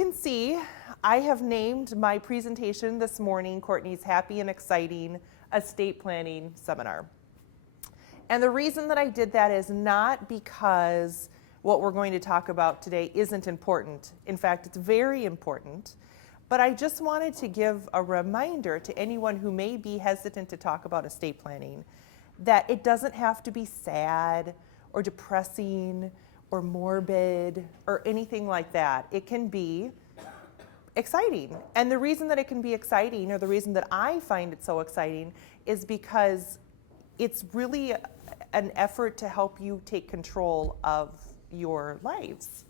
can see, I have named my presentation this morning Courtney's Happy and Exciting Estate Planning Seminar. And the reason that I did that is not because what we're going to talk about today isn't important. In fact, it's very important. But I just wanted to give a reminder to anyone who may be hesitant to talk about estate planning that it doesn't have to be sad or depressing or morbid or anything like that. It can be exciting. And the reason that it can be exciting, or the reason that I find it so exciting, is because it's really an effort to help you take control of your lives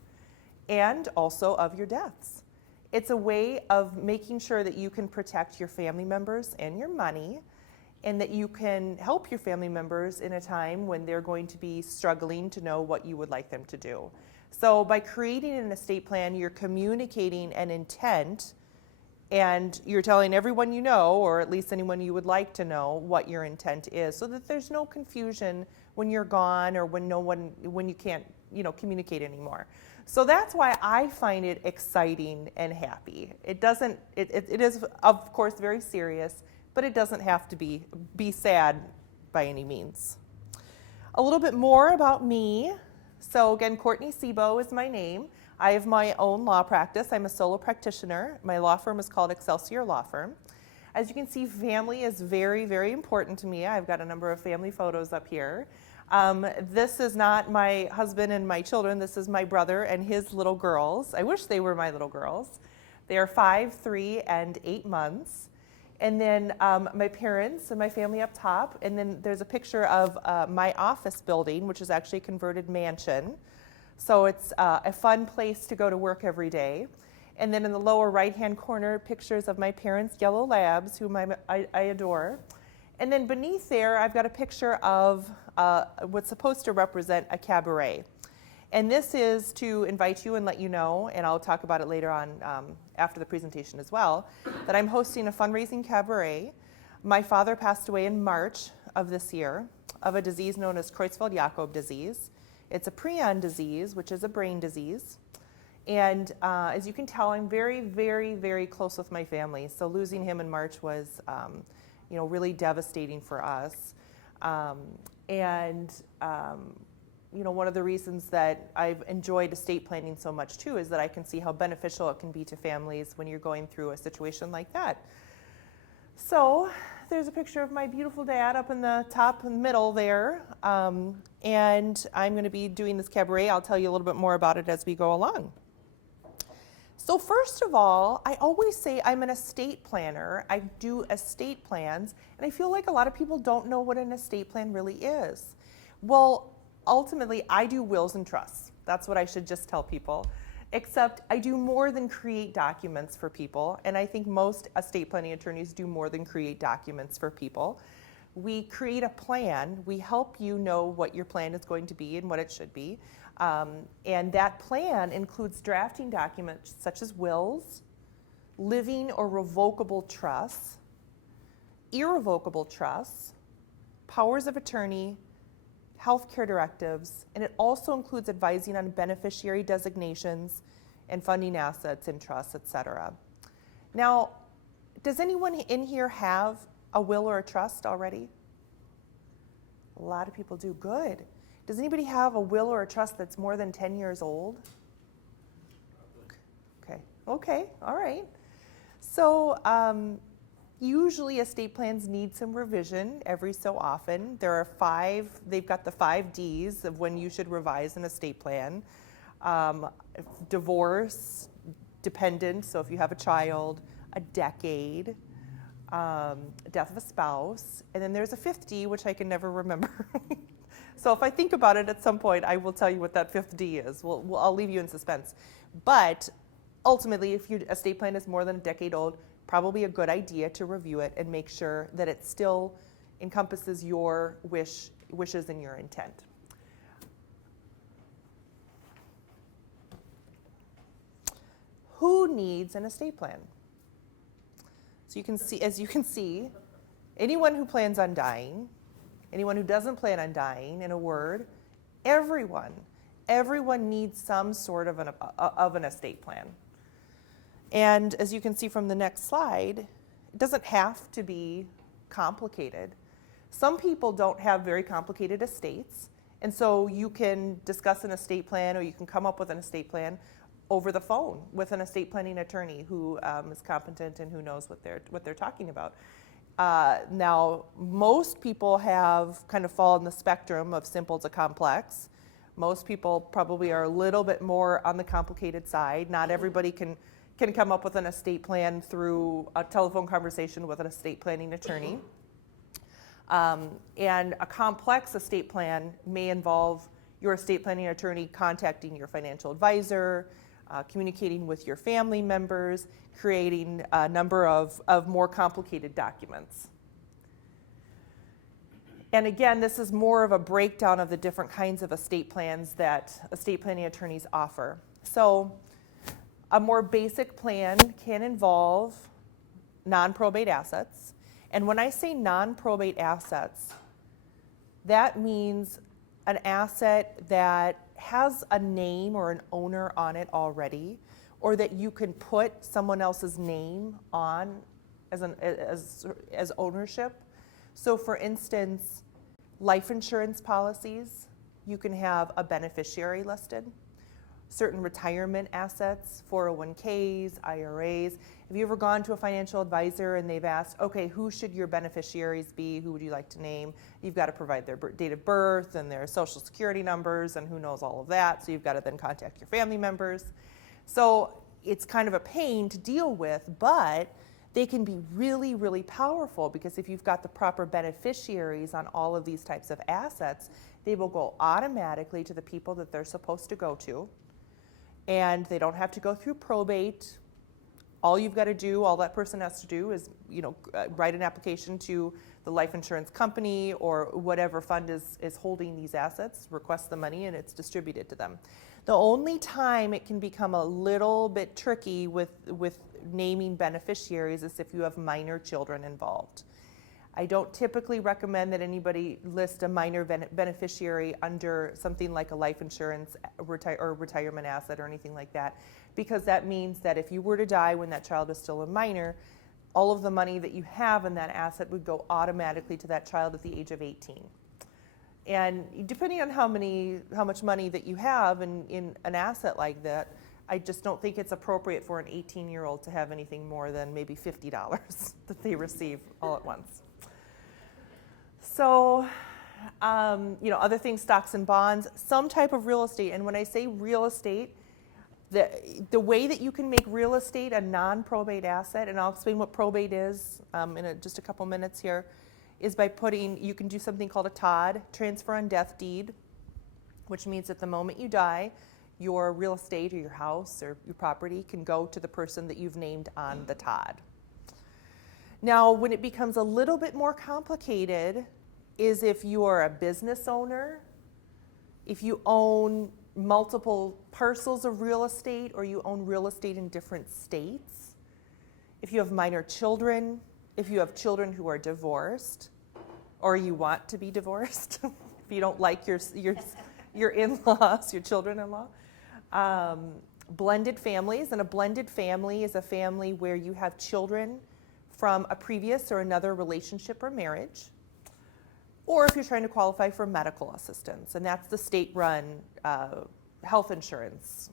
and also of your deaths. It's a way of making sure that you can protect your family members and your money, and that you can help your family members in a time when they're going to be struggling to know what you would like them to do. So by creating an estate plan, you're communicating an intent, and you're telling everyone you know, or at least anyone you would like to know, what your intent is, so that there's no confusion when you're gone or when you can't, communicate anymore. So that's why I find it exciting and happy. It is of course very serious, but it doesn't have to be sad by any means. A little bit more about me. So again, Courtney Sebo is my name. I have my own law practice. I'm a solo practitioner. My law firm is called Excelsior Law Firm. As you can see, family is very, very important to me. I've got a number of family photos up here. This is not my husband and my children. This is my brother and his little girls. I wish they were my little girls. They are 5, 3, and 8 months. And then my parents and my family up top. And then there's a picture of my office building, which is actually a converted mansion. So it's a fun place to go to work every day. And then in the lower right-hand corner, pictures of my parents' yellow labs, whom I adore. And then beneath there, I've got a picture of what's supposed to represent a cabaret. And this is to invite you and let you know, and I'll talk about it later on after the presentation as well, that I'm hosting a fundraising cabaret. My father passed away in March of this year of a disease known as Creutzfeldt-Jakob disease. It's a prion disease, which is a brain disease. And as you can tell, I'm very, very, very close with my family. So losing him in March was, really devastating for us. One of the reasons that I've enjoyed estate planning so much too is that I can see how beneficial it can be to families when you're going through a situation like that. So there's a picture of my beautiful dad up in the top and middle there. And I'm going to be doing this cabaret. I'll tell you a little bit more about it as we go along. So first of all, I always say I'm an estate planner. I do estate plans, and I feel like a lot of people don't know what an estate plan really is. Well, ultimately, I do wills and trusts. That's what I should just tell people. Except I do more than create documents for people, and I think most estate planning attorneys do more than create documents for people. We create a plan. We help you know what your plan is going to be and what it should be. And that plan includes drafting documents such as wills, living or revocable trusts, irrevocable trusts, powers of attorney, healthcare directives, and it also includes advising on beneficiary designations and funding assets in trusts, etc. Now, does anyone in here have a will or a trust already? A lot of people do. Good. Does anybody have a will or a trust that's more than 10 years old? Okay, all right. So usually estate plans need some revision every so often. They've got the 5 Ds of when you should revise an estate plan. Divorce, dependent, so if you have a child, a decade, death of a spouse, and then there's a 5th D, which I can never remember. So if I think about it at some point, I will tell you what that 5th D is. I'll leave you in suspense. But ultimately, if your estate plan is more than a decade old, probably a good idea to review it and make sure that it still encompasses your wishes and your intent. Who needs an estate plan? So you can see, as you can see, anyone who plans on dying, anyone who doesn't plan on dying, in a word, everyone needs some sort of an estate plan. And as you can see from the next slide, it doesn't have to be complicated. Some people don't have very complicated estates, and so you can discuss an estate plan, or you can come up with an estate plan over the phone with an estate planning attorney who is competent and who knows what they're talking about. Now, most people have kind of fallen the spectrum of simple to complex. Most people probably are a little bit more on the complicated side. Not everybody can come up with an estate plan through a telephone conversation with an estate planning attorney. And a complex estate plan may involve your estate planning attorney contacting your financial advisor, communicating with your family members, creating a number of more complicated documents. And again, this is more of a breakdown of the different kinds of estate plans that estate planning attorneys offer. So a more basic plan can involve non-probate assets. And when I say non-probate assets, that means an asset that has a name or an owner on it already, or that you can put someone else's name on as ownership. So for instance, life insurance policies, you can have a beneficiary listed. Certain retirement assets, 401ks, IRAs. Have you ever gone to a financial advisor and they've asked, okay, who should your beneficiaries be? Who would you like to name? You've got to provide their date of birth and their social security numbers and who knows all of that. So you've got to then contact your family members. So it's kind of a pain to deal with, but they can be really, really powerful, because if you've got the proper beneficiaries on all of these types of assets, they will go automatically to the people that they're supposed to go to. And they don't have to go through probate. All you've got to do, all that person has to do is, write an application to the life insurance company or whatever fund is holding these assets, request the money, and it's distributed to them. The only time it can become a little bit tricky with naming beneficiaries is if you have minor children involved. I don't typically recommend that anybody list a minor beneficiary under something like a life insurance or retirement asset or anything like that, because that means that if you were to die when that child is still a minor, all of the money that you have in that asset would go automatically to that child at the age of 18. And depending on how much money that you have in an asset like that, I just don't think it's appropriate for an 18-year-old to have anything more than maybe $50 that they receive all at once. So, other things, stocks and bonds, some type of real estate. And when I say real estate, the way that you can make real estate a non-probate asset, and I'll explain what probate is in just a couple minutes here, is by you can do something called a TOD, transfer on death deed, which means that the moment you die, your real estate or your house or your property can go to the person that you've named on the TOD. Now, when it becomes a little bit more complicated is if you are a business owner, if you own multiple parcels of real estate, or you own real estate in different states, if you have minor children, if you have children who are divorced, or you want to be divorced, if you don't like your in-laws, your children-in-law. Blended families, and a blended family is a family where you have children from a previous or another relationship or marriage, or if you're trying to qualify for medical assistance, and that's the state-run health insurance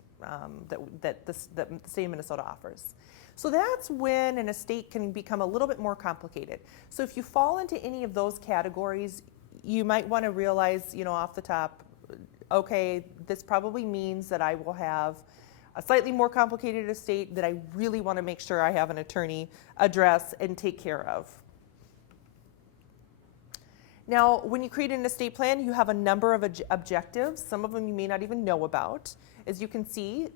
that the state of Minnesota offers. So that's when an estate can become a little bit more complicated. So if you fall into any of those categories, you might want to realize, off the top, okay, this probably means that I will have a slightly more complicated estate that I really want to make sure I have an attorney address and take care of. Now, when you create an estate plan, you have a number of objectives. Some of them you may not even know about. As you can see,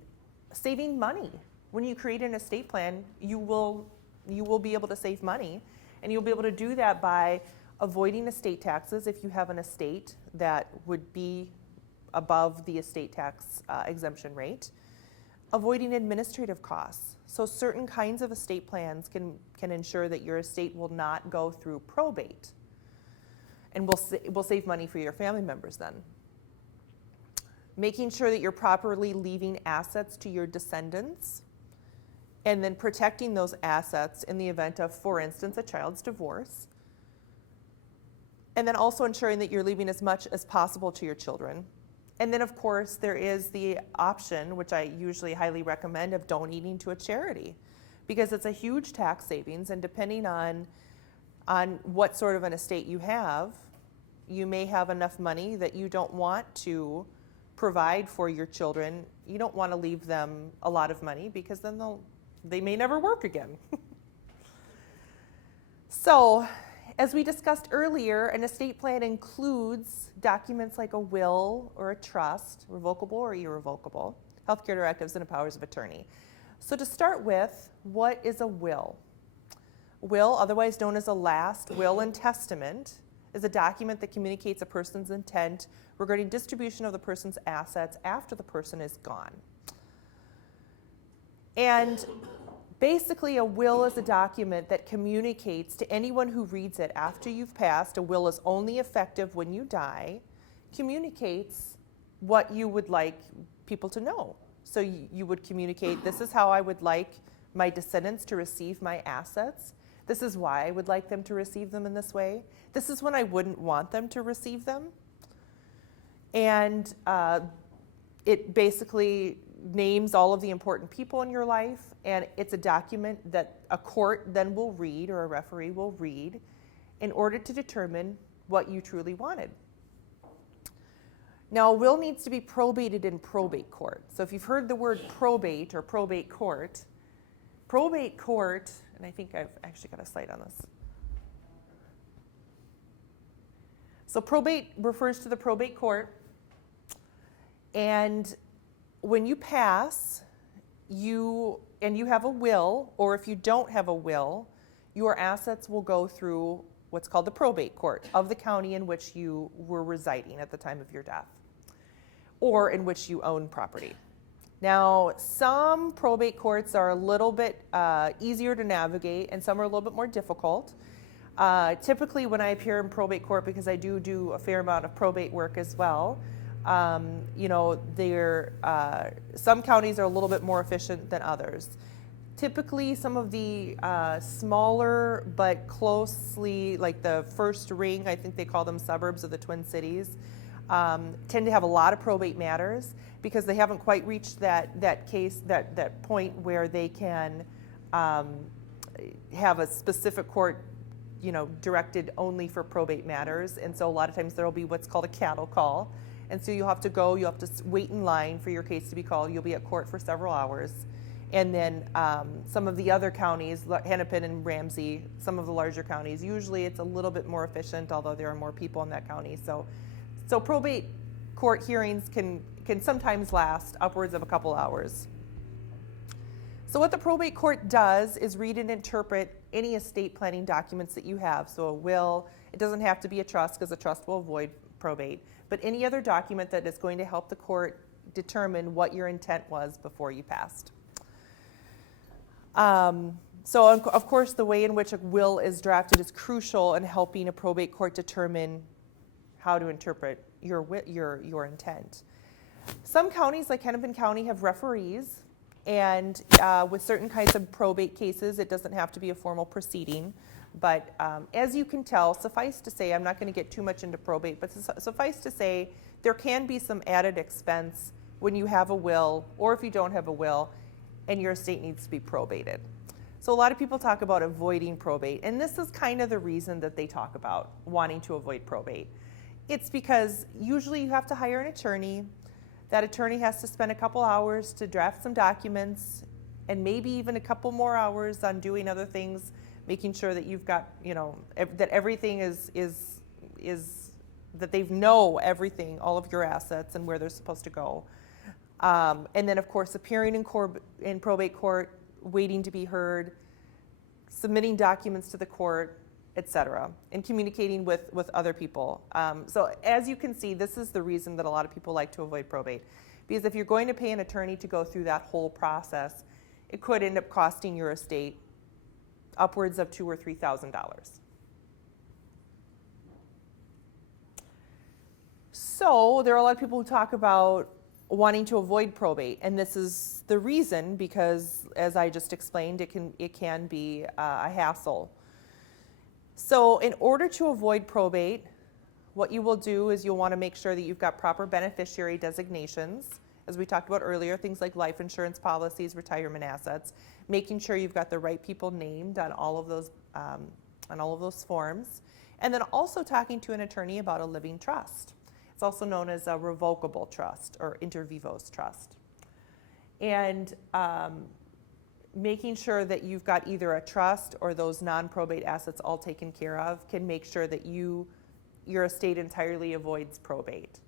saving money. When you create an estate plan, you will be able to save money, and you'll be able to do that by avoiding estate taxes if you have an estate that would be above the estate tax exemption rate. Avoiding administrative costs. So certain kinds of estate plans can ensure that your estate will not go through probate, and will save money for your family members then. Making sure that you're properly leaving assets to your descendants and then protecting those assets in the event of, for instance, a child's divorce. And then also ensuring that you're leaving as much as possible to your children. And then, of course, there is the option, which I usually highly recommend, of donating to a charity, because it's a huge tax savings, and depending on what sort of an estate you have, you may have enough money that you don't want to provide for your children. You don't want to leave them a lot of money, because then they may never work again. So, as we discussed earlier, an estate plan includes documents like a will or a trust, revocable or irrevocable, healthcare directives, and powers of attorney. So to start with, what is a will? Will, otherwise known as a last will and testament, is a document that communicates a person's intent regarding distribution of the person's assets after the person is gone. And basically, a will is a document that communicates to anyone who reads it after you've passed. A will is only effective when you die. Communicates what you would like people to know. So you would communicate, this is how I would like my descendants to receive my assets. This is why I would like them to receive them in this way. This is when I wouldn't want them to receive them. And it basically names all of the important people in your life, and it's a document that a court then will read, or a referee will read, in order to determine what you truly wanted. Now, a will needs to be probated in probate court. So if you've heard the word probate or probate court, and I think I've actually got a slide on this. So probate refers to the probate court, and when you pass, you have a will, or if you don't have a will, your assets will go through what's called the probate court of the county in which you were residing at the time of your death, or in which you own property. Now, some probate courts are a little bit easier to navigate, and some are a little bit more difficult. Typically, when I appear in probate court, because I do a fair amount of probate work as well, some counties are a little bit more efficient than others. Typically, some of the smaller but closely, like the first ring, I think they call them suburbs of the Twin Cities, tend to have a lot of probate matters because they haven't quite reached that point where they can have a specific court, directed only for probate matters. And so a lot of times there will be what's called a cattle call. And so you'll have to wait in line for your case to be called. You'll be at court for several hours. And then some of the other counties, Hennepin and Ramsey, some of the larger counties, usually it's a little bit more efficient, although there are more people in that county. So probate court hearings can sometimes last upwards of a couple hours. So what the probate court does is read and interpret any estate planning documents that you have. So a will, it doesn't have to be a trust because a trust will avoid probate, but any other document that is going to help the court determine what your intent was before you passed. So of course the way in which a will is drafted is crucial in helping a probate court determine how to interpret your intent. Some counties, like Hennepin County, have referees, and with certain kinds of probate cases, it doesn't have to be a formal proceeding. But as you can tell, suffice to say, I'm not going to get too much into probate, but suffice to say, there can be some added expense when you have a will, or if you don't have a will, and your estate needs to be probated. So a lot of people talk about avoiding probate, and this is kind of the reason that they talk about wanting to avoid probate. It's because usually you have to hire an attorney. That attorney has to spend a couple hours to draft some documents, and maybe even a couple more hours on doing other things, making sure that you've got, that everything is that they know everything, all of your assets and where they're supposed to go. And then, of course, appearing in probate court, waiting to be heard, submitting documents to the court, etc., and communicating with other people. So as you can see, this is the reason that a lot of people like to avoid probate. Because if you're going to pay an attorney to go through that whole process, it could end up costing your estate upwards of $2,000 or $3,000. So there are a lot of people who talk about, wanting to avoid probate. And this is the reason because, as I just explained, it can be a hassle. So in order to avoid probate, what you will do is you'll want to make sure that you've got proper beneficiary designations. As we talked about earlier, things like life insurance policies, retirement assets, making sure you've got the right people named on all of those forms. And then also talking to an attorney about a living trust. It's also known as a revocable trust or inter vivos trust. And making sure that you've got either a trust or those non-probate assets all taken care of can make sure that your estate entirely avoids probate.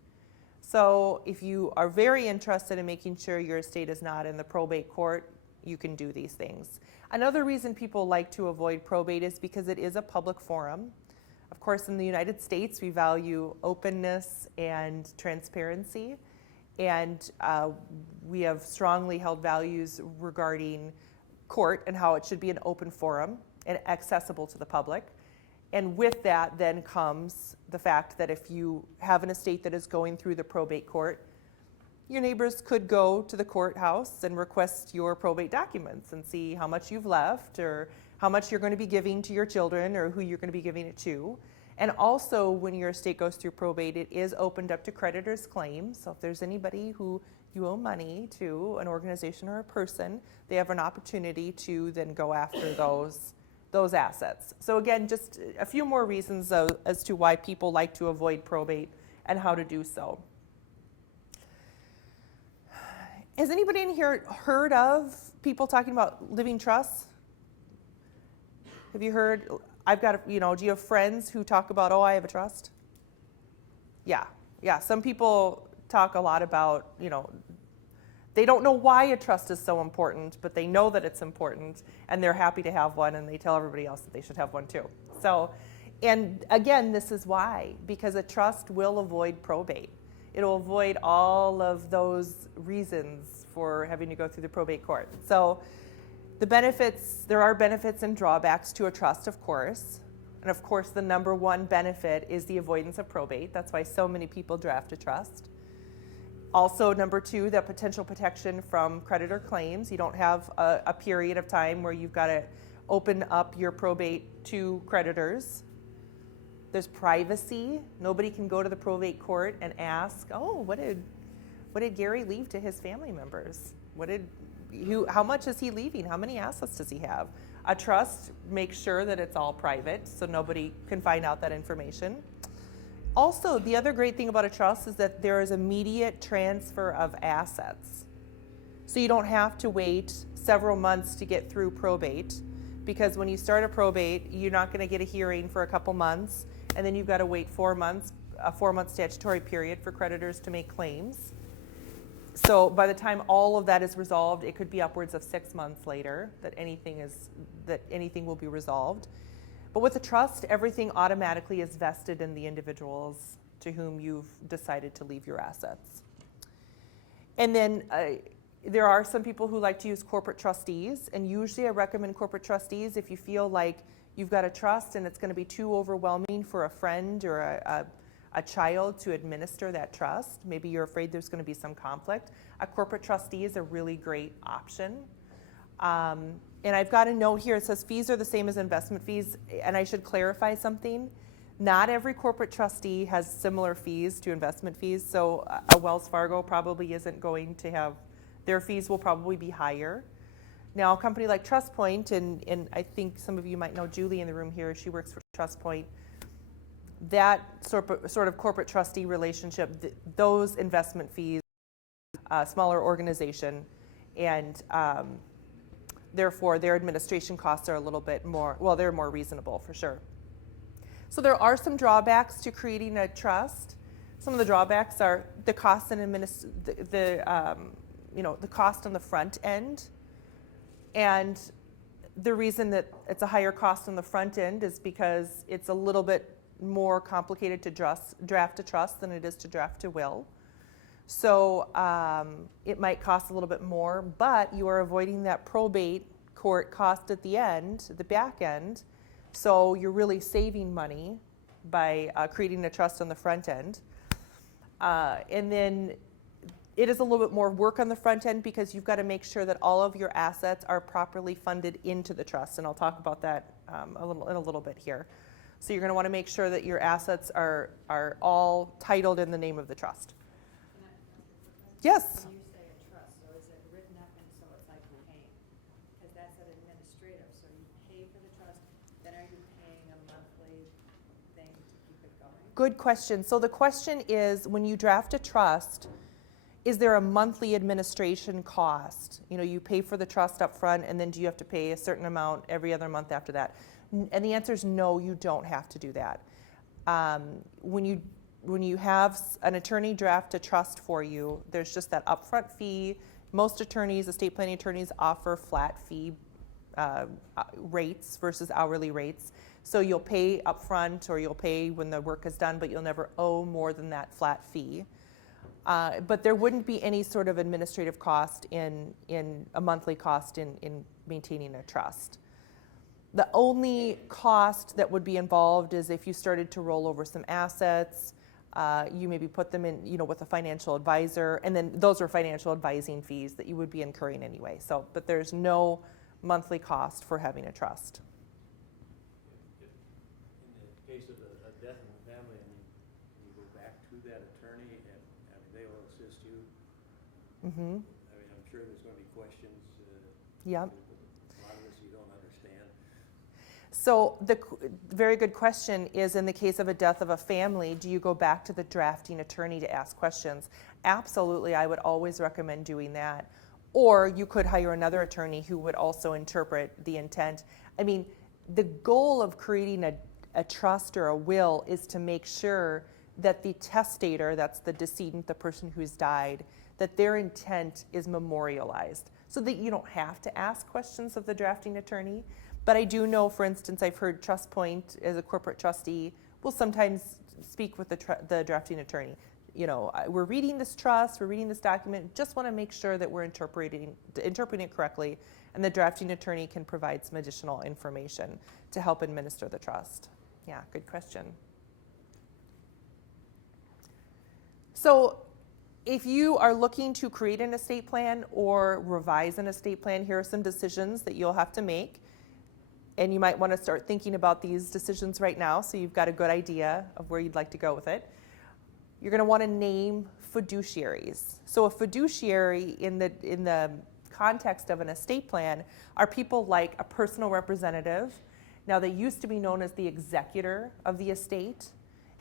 So if you are very interested in making sure your estate is not in the probate court, you can do these things. Another reason people like to avoid probate is because it is a public forum. Of course, in the United States, we value openness and transparency, and we have strongly held values regarding court and how it should be an open forum and accessible to the public. And with that then comes the fact that if you have an estate that is going through the probate court, your neighbors could go to the courthouse and request your probate documents and see how much you've left or how much you're going to be giving to your children or who you're going to be giving it to. And also, when your estate goes through probate, it is opened up to creditors' claims. So if there's anybody who you owe money to, an organization or a person, they have an opportunity to then go after those assets. So again, just a few more reasons as to why people like to avoid probate and how to do so. Has anybody in here heard of people talking about living trusts? Have you heard? Do you have friends who talk about, oh, I have a trust? Yeah. Some people talk a lot about, they don't know why a trust is so important, but they know that it's important, and they're happy to have one, and they tell everybody else that they should have one too. So, and again, this is why, because a trust will avoid probate. It'll avoid all of those reasons for having to go through the probate court. So the benefits, there are benefits and drawbacks to a trust, of course. And of course, the number one benefit is the avoidance of probate. That's why so many people draft a trust. Also, number two, the potential protection from creditor claims. You don't have a period of time where you've got to open up your probate to creditors. There's privacy. Nobody can go to the probate court and ask, oh, what did Gary leave to his family members? How much is he leaving? How many assets does he have? A trust makes sure that it's all private, so nobody can find out that information. Also, the other great thing about a trust is that there is immediate transfer of assets. So you don't have to wait several months to get through probate, because when you start a probate, you're not going to get a hearing for a couple months, and then you've got to wait 4 months, a 4-month statutory period for creditors to make claims. So by the time all of that is resolved, it could be upwards of 6 months later that anything will be resolved. But with a trust, everything automatically is vested in the individuals to whom you've decided to leave your assets. And then there are some people who like to use corporate trustees, and usually I recommend corporate trustees if you feel like you've got a trust and it's going to be too overwhelming for a friend or a child to administer that trust. Maybe you're afraid there's going to be some conflict. A corporate trustee is a really great option. And I've got a note here. It says fees are the same as investment fees, and I should clarify something. Not every corporate trustee has similar fees to investment fees, so a Wells Fargo probably isn't going to have, their fees will probably be higher. Now, a company like TrustPoint, and I think some of you might know Julie in the room here, she works for TrustPoint. That sort of corporate trustee relationship, those investment fees, smaller organization, and therefore their administration costs are a little bit more, well, they're more reasonable for sure. So there are some drawbacks to creating a trust. Some of the drawbacks are the cost and the cost on the front end. And the reason that it's a higher cost on the front end is because it's a little bit more complicated to draft a trust than it is to draft a will. So it might cost a little bit more, but you are avoiding that probate court cost at the end, the back end. So you're really saving money by creating a trust on the front end. And then It is a little bit more work on the front end because you've got to make sure that all of your assets are properly funded into the trust, and I'll talk about that in a little bit here. So you're going to want to make sure that your assets are all titled in the name of the trust. Yes. When you say a trust, so is it written up and so it's like paying? Because that's an administrative, so you pay for the trust, then are you paying a monthly thing to keep it going? Good question. So the question is, when you draft a trust, is there a monthly administration cost? You know, you pay for the trust up front, and then do you have to pay a certain amount every other month after that? And the answer is no, you don't have to do that. When you have an attorney draft a trust for you, there's just that upfront fee. Most attorneys, estate planning attorneys, offer flat fee rates versus hourly rates. So you'll pay upfront or you'll pay when the work is done, but you'll never owe more than that flat fee. But there wouldn't be any sort of administrative cost in a monthly cost in maintaining a trust. The only cost that would be involved is if you started to roll over some assets, you maybe put them in, you know, with a financial advisor, and then those are financial advising fees that you would be incurring anyway. So, but there's no monthly cost for having a trust. In the case of a death in the family, I mean, you go back to that attorney, and I mean, they will assist you. Mm-hmm. I mean, I'm sure there's going to be questions. Yep. A lot of this you don't understand. So the very good question is, in the case of a death of a family, do you go back to the drafting attorney to ask questions? Absolutely, I would always recommend doing that. Or you could hire another attorney who would also interpret the intent. I mean, the goal of creating a trust or a will is to make sure that the testator, that's the decedent, the person who's died, that their intent is memorialized so that you don't have to ask questions of the drafting attorney. But I do know, for instance, I've heard TrustPoint as a corporate trustee will sometimes speak with the drafting attorney. You know, we're reading this trust, we're reading this document, just want to make sure that we're interpreting it correctly, and the drafting attorney can provide some additional information to help administer the trust. Yeah, good question. So if you are looking to create an estate plan or revise an estate plan, here are some decisions that you'll have to make. And you might want to start thinking about these decisions right now so you've got a good idea of where you'd like to go with it. You're going to want to name fiduciaries. So a fiduciary in the context of an estate plan are people like a personal representative. Now, they used to be known as the executor of the estate.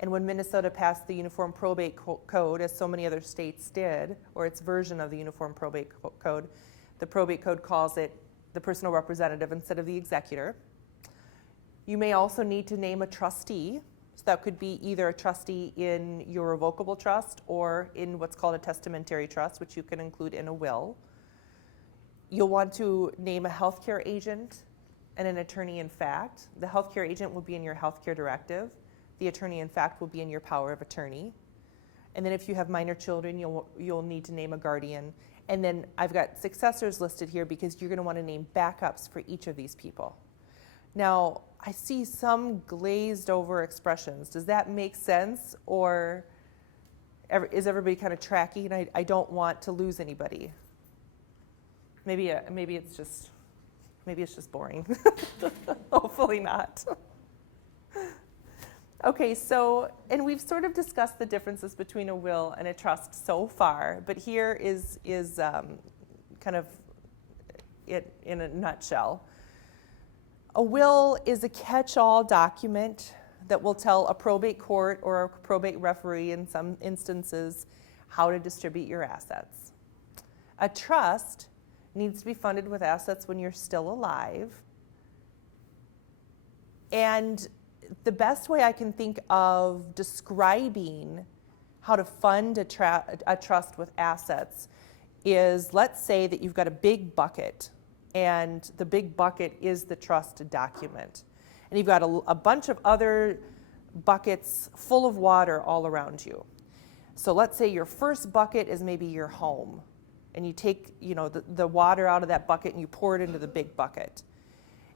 And when Minnesota passed the Uniform Probate Code, as so many other states did, or its version of the Uniform Probate Code, the Probate Code calls it the personal representative instead of the executor. You may also need to name a trustee. So that could be either a trustee in your revocable trust or in what's called a testamentary trust, which you can include in a will. You'll want to name a healthcare agent and an attorney in fact. The healthcare agent will be in your healthcare directive. The attorney in fact will be in your power of attorney. And then if you have minor children, you'll need to name a guardian. And then I've got successors listed here because you're going to want to name backups for each of these people. Now, I see some glazed over expressions. Does that make sense? Or is everybody kind of tracking? I don't want to lose anybody. Maybe it's just boring. Hopefully not. Okay, so, and we've sort of discussed the differences between a will and a trust so far, but here is kind of it in a nutshell. A will is a catch-all document that will tell a probate court or a probate referee in some instances how to distribute your assets. A trust needs to be funded with assets when you're still alive. And the best way I can think of describing how to fund a trust with assets is, let's say that you've got a big bucket, and the big bucket is the trust document. And you've got a bunch of other buckets full of water all around you. So let's say your first bucket is maybe your home, and you take the water out of that bucket and you pour it into the big bucket.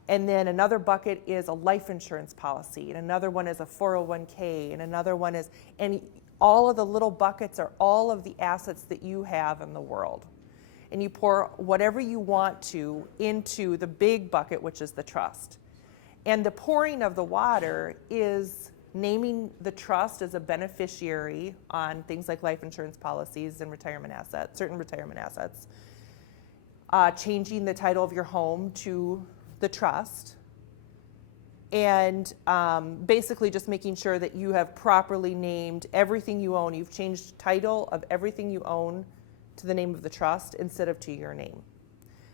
And then another bucket is a life insurance policy, and another one is a 401k, and another one is, and all of the little buckets are all of the assets that you have in the world. And you pour whatever you want to into the big bucket, which is the trust. And the pouring of the water is naming the trust as a beneficiary on things like life insurance policies and retirement assets, certain retirement assets. Changing the title of your home to the trust. And basically just making sure that you have properly named everything you own. You've changed title of everything you own to the name of the trust instead of to your name.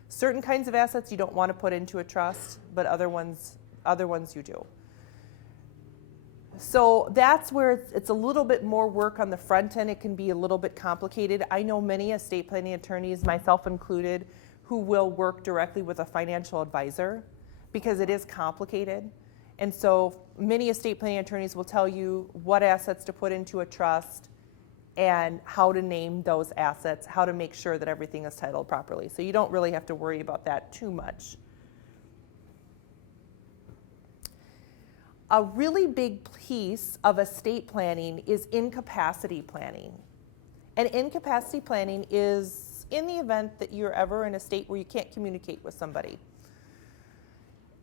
Certain kinds of assets you don't want to put into a trust, but other ones you do. So that's where it's a little bit more work on the front end. It can be a little bit complicated. I know many estate planning attorneys, myself included, who will work directly with a financial advisor because it is complicated. And so many estate planning attorneys will tell you what assets to put into a trust and how to name those assets, how to make sure that everything is titled properly. So you don't really have to worry about that too much. A really big piece of estate planning is incapacity planning. And incapacity planning is in the event that you're ever in a state where you can't communicate with somebody.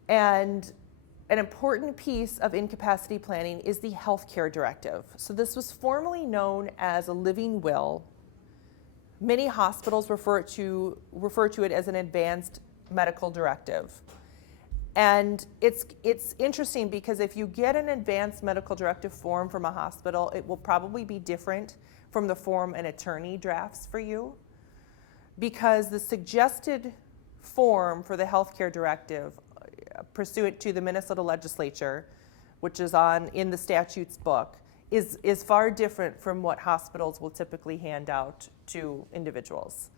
And an important piece of incapacity planning is the healthcare directive. So this was formerly known as a living will. Many hospitals refer to it as an advanced medical directive. And it's interesting because if you get an advanced medical directive form from a hospital, it will probably be different from the form an attorney drafts for you, because the suggested form for the healthcare directive pursuant to the Minnesota legislature, which is in the statutes book, is far different from what hospitals will typically hand out to individuals.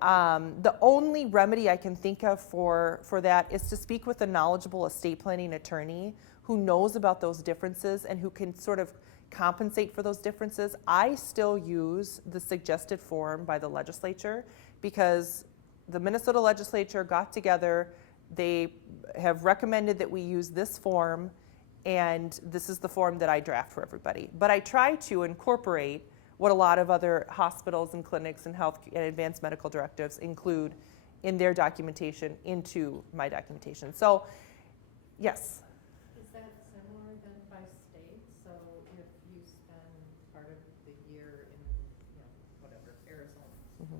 The only remedy I can think of for that is to speak with a knowledgeable estate planning attorney who knows about those differences and who can sort of compensate for those differences. I still use the suggested form by the legislature because the Minnesota legislature got together. They have recommended that we use this form, and this is the form that I draft for everybody. But I try to incorporate what a lot of other hospitals and clinics and health and advanced medical directives include in their documentation into my documentation. So, yes? Is that similar then by state? So if you spend part of the year in, whatever, Arizona,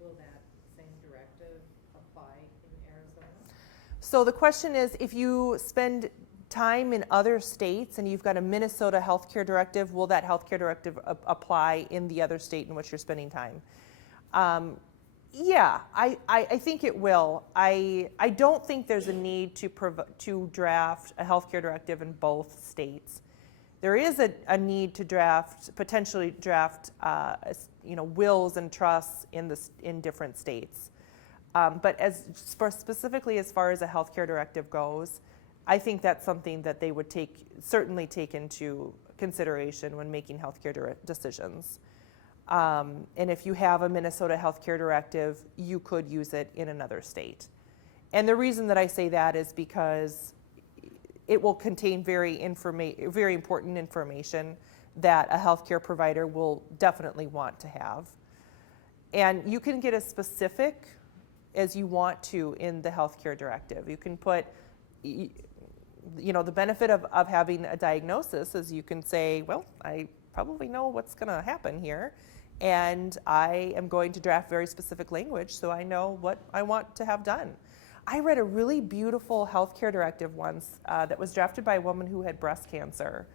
will that same directive apply in Arizona? So the question is, if you spend time in other states and you've got a Minnesota healthcare directive, will that healthcare directive apply in the other state in which you're spending time? Yeah, I think it will. I don't think there's a need to draft a healthcare directive in both states. There is a need to potentially draft wills and trusts in different states. But specifically as far as a healthcare directive goes, I think that's something that they would certainly take into consideration when making healthcare decisions. And if you have a Minnesota healthcare directive, you could use it in another state. And the reason that I say that is because it will contain very important information that a healthcare provider will definitely want to have. And you can get as specific as you want to in the healthcare directive. You can put, the benefit of having a diagnosis is you can say, well, I probably know what's going to happen here, and I am going to draft very specific language so I know what I want to have done. I read a really beautiful healthcare directive once that was drafted by a woman who had breast cancer,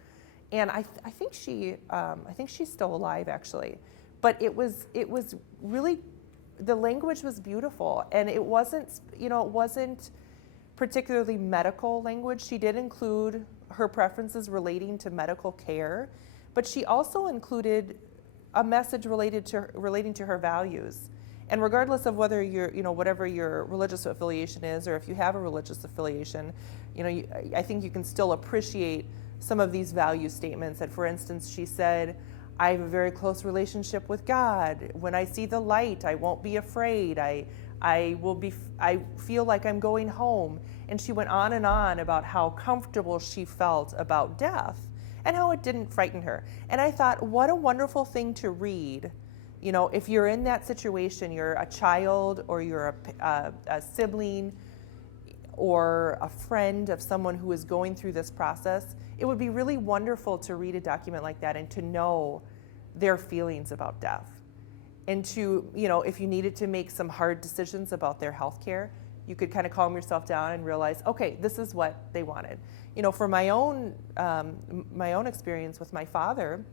and I think she's still alive actually, but it was really, the language was beautiful, and it wasn't particularly medical language. She did include her preferences relating to medical care, but she also included a message relating to her values. And regardless of whether whatever your religious affiliation is, or if you have a religious affiliation, I think you can still appreciate some of these value statements. And for instance, she said, I have a very close relationship with God. When I see the light, I won't be afraid. I feel like I'm going home. And she went on and on about how comfortable she felt about death. and how it didn't frighten her. And I thought, what a wonderful thing to read. You know, if you're in that situation, you're a child or you're a sibling or a friend of someone who is going through this process, it would be really wonderful to read a document like that and to know their feelings about death. And to, you know, if you needed to make some hard decisions about their health care, you could kind of calm yourself down and realize, okay, this is what they wanted. You know, for my own experience with my father,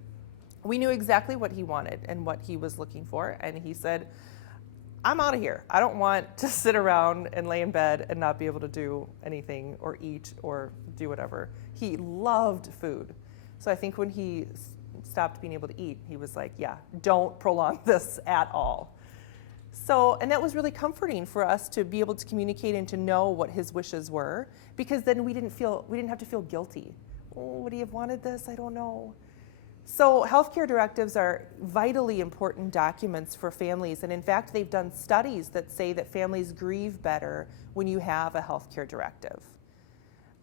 we knew exactly what he wanted and what he was looking for. And he said, I'm out of here. I don't want to sit around and lay in bed and not be able to do anything or eat or do whatever. He loved food. So I think when he stopped being able to eat, he was like, yeah, don't prolong this at all. So, and that was really comforting for us to be able to communicate and to know what his wishes were, because then we didn't have to feel guilty. Oh, would he have wanted this? I don't know. So healthcare directives are vitally important documents for families, and in fact, they've done studies that say that families grieve better when you have a healthcare directive.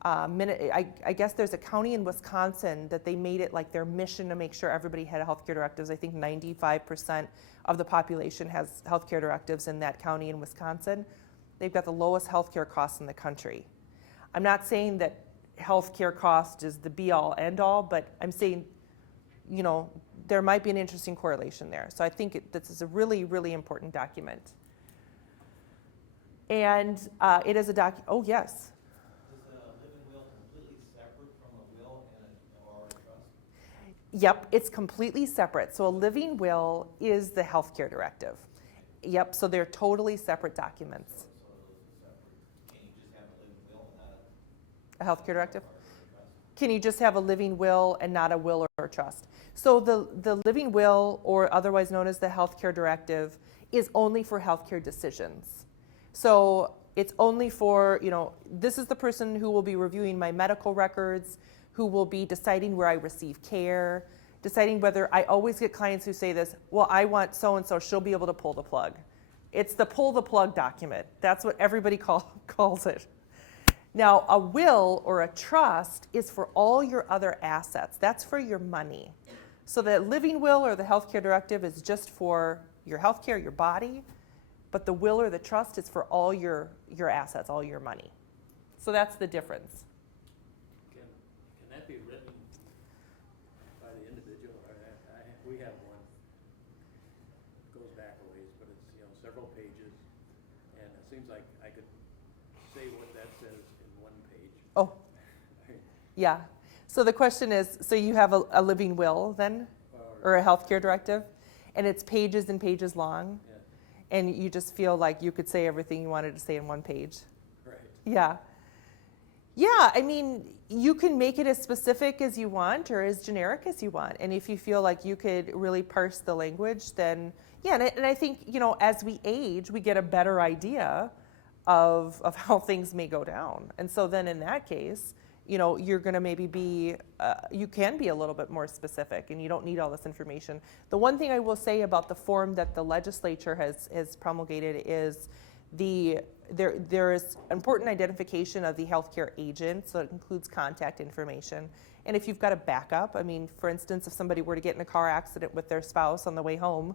I guess there's a county in Wisconsin that they made it like their mission to make sure everybody had healthcare directives. I think 95% of the population has healthcare directives in that county in Wisconsin. They've got the lowest healthcare costs in the country. I'm not saying that healthcare cost is the be-all, end-all, but I'm saying, you know, there might be an interesting correlation there. So I think this is a really, really important document. And it is a oh, yes. Yep, it's completely separate. So a living will is the healthcare directive. Yep, so they're totally separate documents. A healthcare directive? Can you just have a living will and not a will or a trust? So the living will, or otherwise known as the healthcare directive, is only for healthcare decisions. So it's only for, you know, this is the person who will be reviewing my medical records, who will be deciding where I receive care, deciding whether, I always get clients who say this, well, I want so-and-so, she'll be able to pull the plug. It's the pull the plug document. That's what everybody calls it. Now, a will or a trust is for all your other assets. That's for your money. So the living will or the healthcare directive is just for your healthcare, your body, but the will or the trust is for all your assets, all your money. So that's the difference. Can that be written by the individual? We have one. It goes back a ways, but it's, you know, several pages, and it seems like I could say what that says in one page. Oh, yeah. So the question is, so you have a living will then, or a healthcare directive, and it's pages and pages long, yeah. And you just feel like you could say everything you wanted to say in one page. Right. Yeah. Yeah, I mean, you can make it as specific as you want or as generic as you want. And if you feel like you could really parse the language, then yeah. And I think, you know, as we age, we get a better idea of how things may go down. And so then in that case, you know, you're going to maybe be, you can be a little bit more specific, and you don't need all this information. The one thing I will say about the form that the legislature has promulgated is there is important identification of the healthcare agent, so it includes contact information. And if you've got a backup, I mean, for instance, if somebody were to get in a car accident with their spouse on the way home,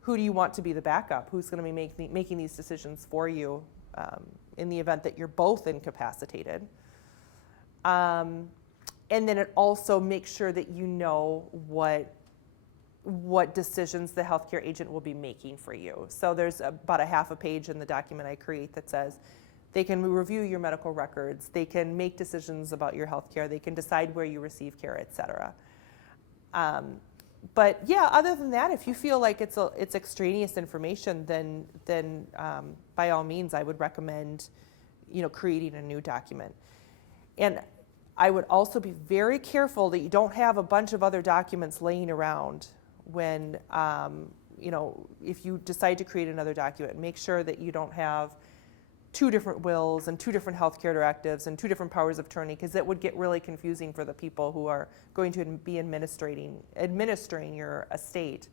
who do you want to be the backup? Who's going to be making these decisions for you in the event that you're both incapacitated? And then it also makes sure that you know what decisions the healthcare agent will be making for you. So there's about a half a page in the document I create that says they can review your medical records, they can make decisions about your healthcare, they can decide where you receive care, et cetera. But yeah, other than that, if you feel like it's extraneous information, then by all means, I would recommend, you know, creating a new document. And I would also be very careful that you don't have a bunch of other documents laying around when, you know, if you decide to create another document. Make sure that you don't have 2 different wills and 2 different healthcare directives and 2 different powers of attorney, because that would get really confusing for the people who are going to be administering your estate.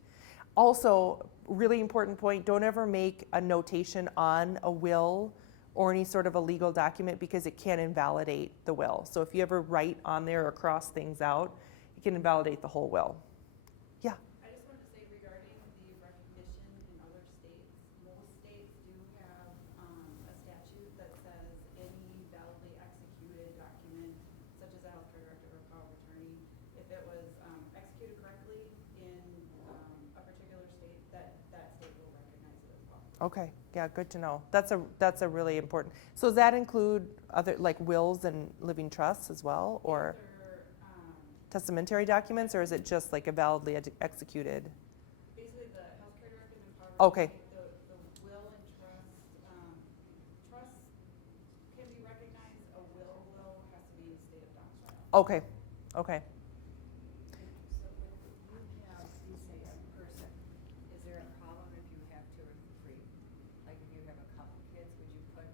Also, really important point, don't ever make a notation on a will or any sort of a legal document, because it can invalidate the will. So if you ever write on there or cross things out, you can invalidate the whole will. Yeah. I just wanted to say regarding the recognition in other states, most states do have a statute that says any validly executed document, such as a healthcare directive or power of attorney, if it was executed correctly in a particular state, that state will recognize it as well. Okay. Yeah, good to know. That's a really important. So does that include other like wills and living trusts as well, or testamentary documents, or is it just like a validly executed? Basically, the healthcare directive and power of Okay. attorney, the will and trust can be recognized. A will has to be in the state of domicile. Okay. Okay. So when you have, you say a person, is there a problem if you have two or three? Like if you have a couple kids, would you put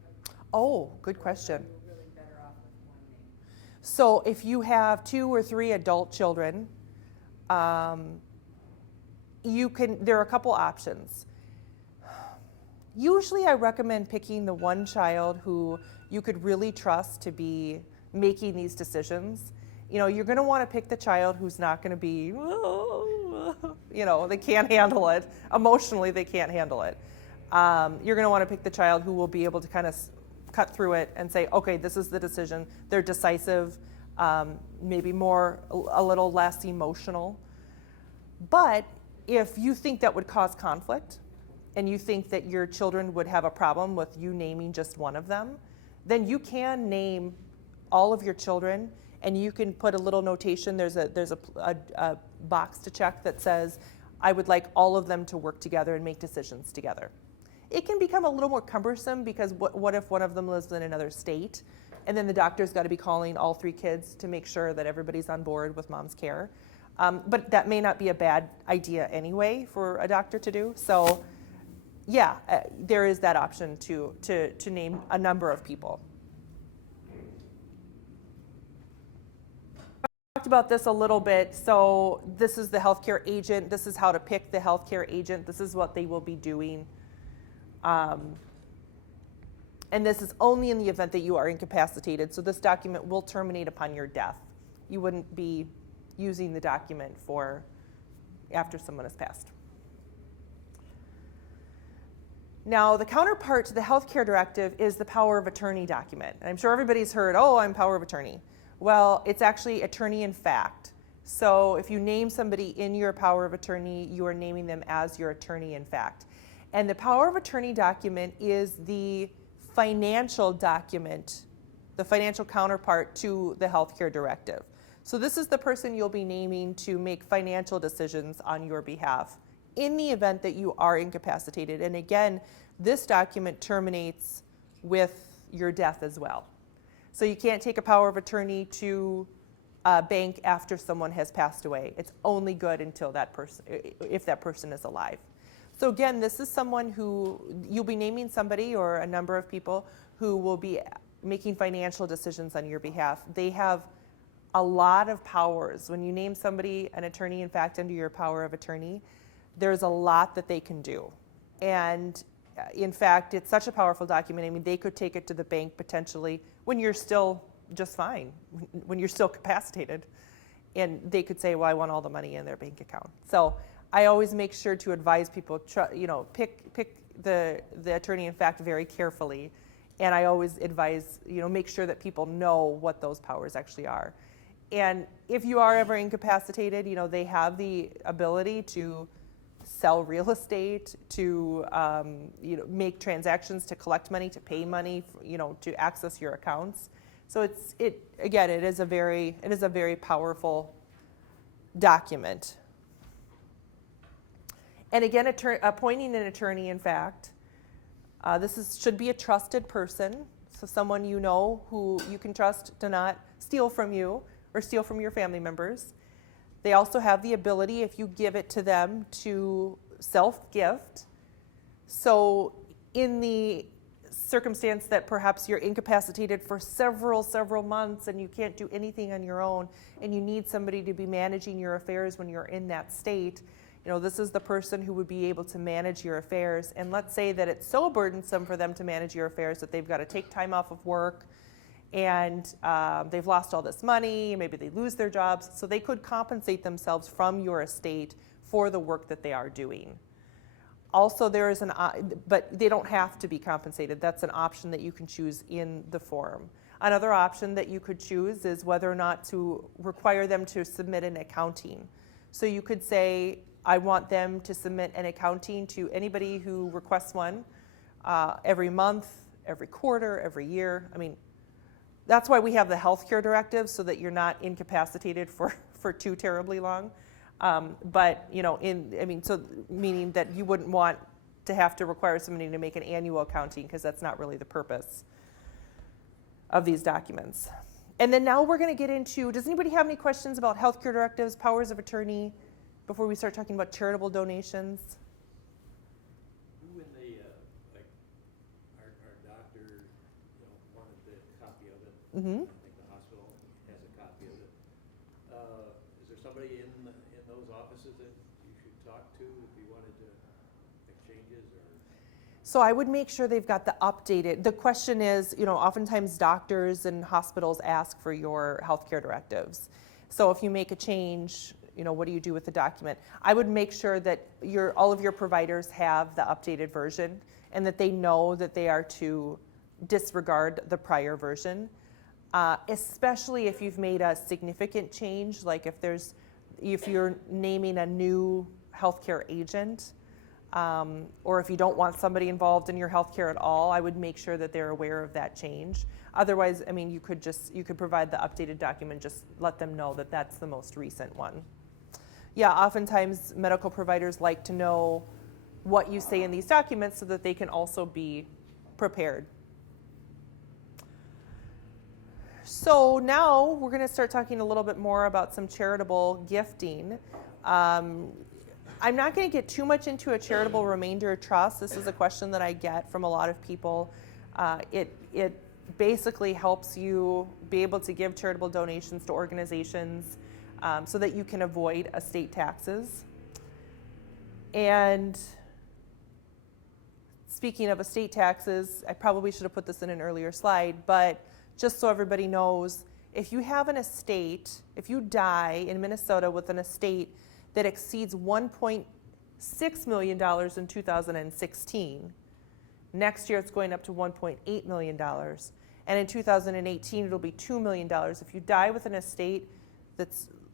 Oh, good question. Or are you really better off with one name? So if you have 2 or 3 adult children, there are a couple options. Usually I recommend picking the one child who you could really trust to be making these decisions. You know, you're going to want to pick the child who's not going to be, they can't handle it. Emotionally, they can't handle it. You're going to want to pick the child who will be able to kind of cut through it and say, okay, this is the decision. They're decisive, maybe a little less emotional. But if you think that would cause conflict and you think that your children would have a problem with you naming just one of them, then you can name all of your children and you can put a little notation. There's a box to check that says, I would like all of them to work together and make decisions together. It can become a little more cumbersome because what if one of them lives in another state and then the doctor's got to be calling all 3 kids to make sure that everybody's on board with mom's care. But that may not be a bad idea anyway for a doctor to do. So yeah, there is that option to name a number of people. Talked about this a little bit. So this is the healthcare agent. This is how to pick the healthcare agent. This is what they will be doing. And this is only in the event that you are incapacitated. So this document will terminate upon your death. You wouldn't be using the document for after someone has passed. Now, the counterpart to the healthcare directive is the power of attorney document. And I'm sure everybody's heard, oh, I'm power of attorney. Well, it's actually attorney in fact. So if you name somebody in your power of attorney, you are naming them as your attorney in fact. And the power of attorney document is the financial document, the financial counterpart to the healthcare directive. So this is the person you'll be naming to make financial decisions on your behalf in the event that you are incapacitated. And again, this document terminates with your death as well. So you can't take a power of attorney to a bank after someone has passed away. It's only good until that person, if that person is alive. So again, this is someone who you'll be naming somebody or a number of people who will be making financial decisions on your behalf. They have a lot of powers. When you name somebody an attorney in fact under your power of attorney, there's a lot that they can do. And in fact, it's such a powerful document. I mean, they could take it to the bank potentially when you're still just fine, when you're still capacitated. And they could say, well, I want all the money in their bank account. So I always make sure to advise people, pick the attorney in fact very carefully. And I always advise, make sure that people know what those powers actually are. And if you are ever incapacitated, they have the ability to sell real estate, to make transactions, to collect money, to pay money, to access your accounts. So it is a very powerful document. And again, appointing an attorney, in fact, should be a trusted person, so someone who you can trust to not steal from you or steal from your family members. They also have the ability, if you give it to them, to self-gift. So in the circumstance that perhaps you're incapacitated for several months and you can't do anything on your own and you need somebody to be managing your affairs when you're in that state, this is the person who would be able to manage your affairs. And let's say that it's so burdensome for them to manage your affairs that they've got to take time off of work and they've lost all this money, maybe they lose their jobs, so they could compensate themselves from your estate for the work that they are doing. Also, there is but they don't have to be compensated. That's an option that you can choose in the form. Another option that you could choose is whether or not to require them to submit an accounting. So you could say, I want them to submit an accounting to anybody who requests one every month, every quarter, every year. I mean, that's why we have the healthcare directive, so that you're not incapacitated for too terribly long. But, you know, so meaning that you wouldn't want to have to require somebody to make an annual accounting, because that's not really the purpose of these documents. And then now we're going to get into, does anybody have any questions about healthcare directives, powers of attorney, before we start talking about charitable donations? Who in the, like, our doctor, you know, wanted the copy of it. Mm-hmm. I think the hospital has a copy of it. Is there somebody in those offices that you should talk to if you wanted to make changes, or? So I would make sure they've got the updated. The question is, you know, oftentimes doctors and hospitals ask for your healthcare directives. So if you make a change, you know, what do you do with the document? I would make sure that all of your providers have the updated version, and that they know that they are to disregard the prior version, especially if you've made a significant change, like if you're naming a new healthcare agent, or if you don't want somebody involved in your healthcare at all, I would make sure that they're aware of that change. Otherwise, I mean, you could provide the updated document, just let them know that that's the most recent one. Yeah, oftentimes medical providers like to know what you say in these documents so that they can also be prepared. So now we're going to start talking a little bit more about some charitable gifting. I'm not going to get too much into a charitable remainder trust. This is a question that I get from a lot of people. It basically helps you be able to give charitable donations to organizations so that you can avoid estate taxes. And speaking of estate taxes, I probably should have put this in an earlier slide, but just so everybody knows, if you have an estate, if you die in Minnesota with an estate that exceeds $1.6 million in 2016, next year it's going up to $1.8 million. And in 2018, it'll be $2 million. If you die with an estate that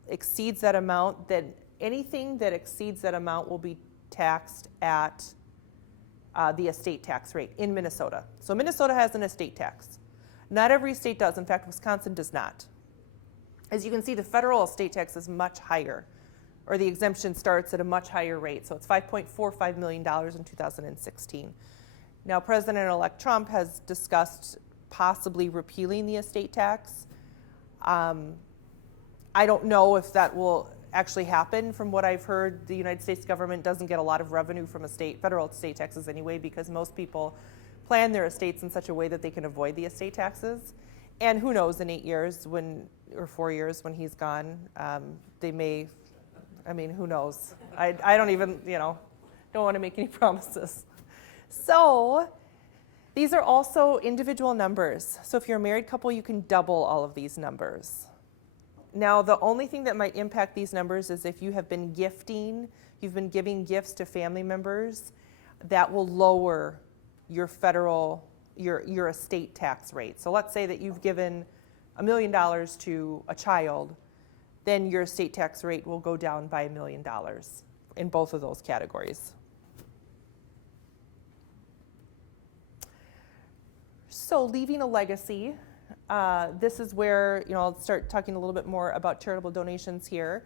exceeds that amount, then anything that exceeds that amount will be taxed at the estate tax rate in Minnesota. So Minnesota has an estate tax. Not every state does. In fact, Wisconsin does not. As you can see, the federal estate tax is much higher, or the exemption starts at a much higher rate. So it's $5.45 million in 2016. Now, President-elect Trump has discussed possibly repealing the estate tax. I don't know if that will actually happen. From what I've heard, the United States government doesn't get a lot of revenue from federal estate taxes anyway, because most people plan their estates in such a way that they can avoid the estate taxes. And who knows, in 8 years or 4 years when he's gone, they may, I mean, who knows? I don't even, don't want to make any promises. So these are also individual numbers. So if you're a married couple, you can double all of these numbers. Now, the only thing that might impact these numbers is if you have been you've been giving gifts to family members, that will lower your your estate tax rate. So let's say that you've given $1 million to a child, then your estate tax rate will go down by $1 million in both of those categories. So leaving a legacy, this is where I'll start talking a little bit more about charitable donations here.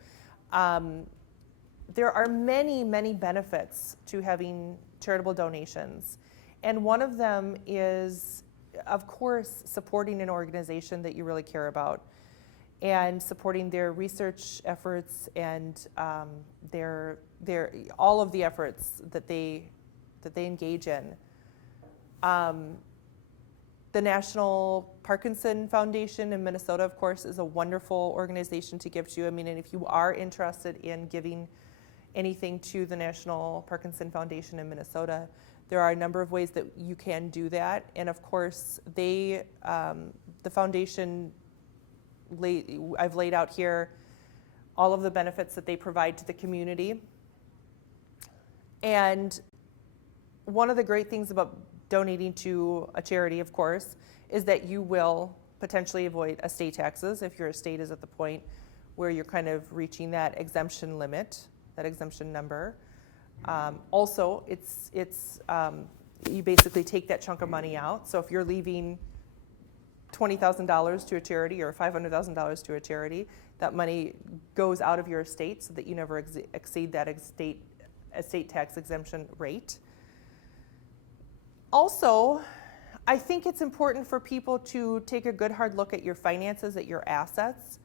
There are many, many benefits to having charitable donations. And one of them is, of course, supporting an organization that you really care about, and supporting their research efforts and their all of the efforts that they engage in. The National Parkinson Foundation in Minnesota, of course, is a wonderful organization to give to. I mean, and if you are interested in giving anything to the National Parkinson Foundation in Minnesota, there are a number of ways that you can do that. And of course, they the foundation, I've laid out here all of the benefits that they provide to the community. And one of the great things about donating to a charity, of course, is that you will potentially avoid estate taxes if your estate is at the point where you're kind of reaching that exemption limit, that exemption number. Also, you basically take that chunk of money out. So if you're leaving $20,000 to a charity or $500,000 to a charity, that money goes out of your estate so that you never exceed that estate tax exemption rate. Also, I think it's important for people to take a good hard look at your finances, at your assets,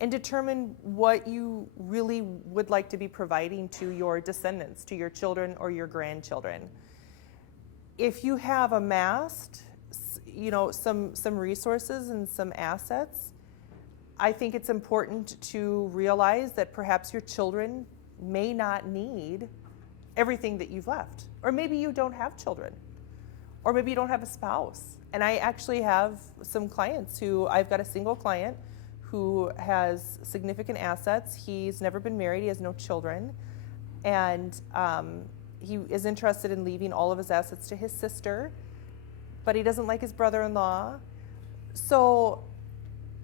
and determine what you really would like to be providing to your descendants, to your children or your grandchildren. If you have amassed, some resources and some assets, I think it's important to realize that perhaps your children may not need everything that you've left. Or maybe you don't have children. Or maybe you don't have a spouse. And I actually have some clients I've got a single client who has significant assets. He's never been married, he has no children. And he is interested in leaving all of his assets to his sister, but he doesn't like his brother-in-law. So